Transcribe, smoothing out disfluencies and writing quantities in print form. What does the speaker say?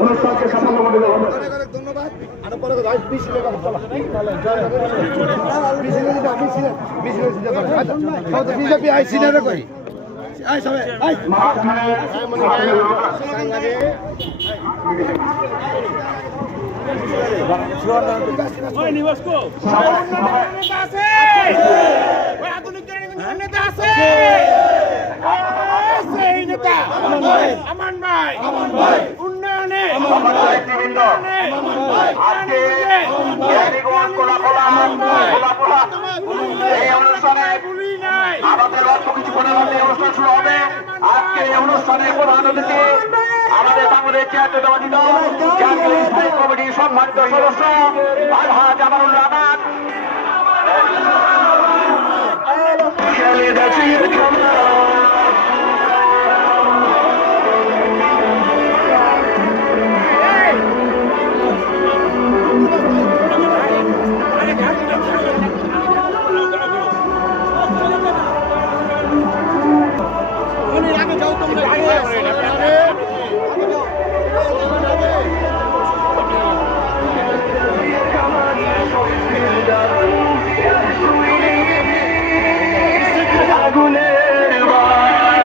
অনুষ্ঠানকে সাফল্যমণ্ডিত হবে। ধন্যবাদ। বিজেপি আইসিডারে করি উন্নয়নে আমাদের অল্প কিছুক্ষণের মধ্যে অনুষ্ঠান শুরু হবে। আজকে এই অনুষ্ঠানে প্রধান অতিথি আমাদের বাংলাদেশ জাতীয়তাবাদী দল জাতীয় স্থায়ী কমিটির সম্মানিত সদস্য আলহাজ আমানুল রহমান।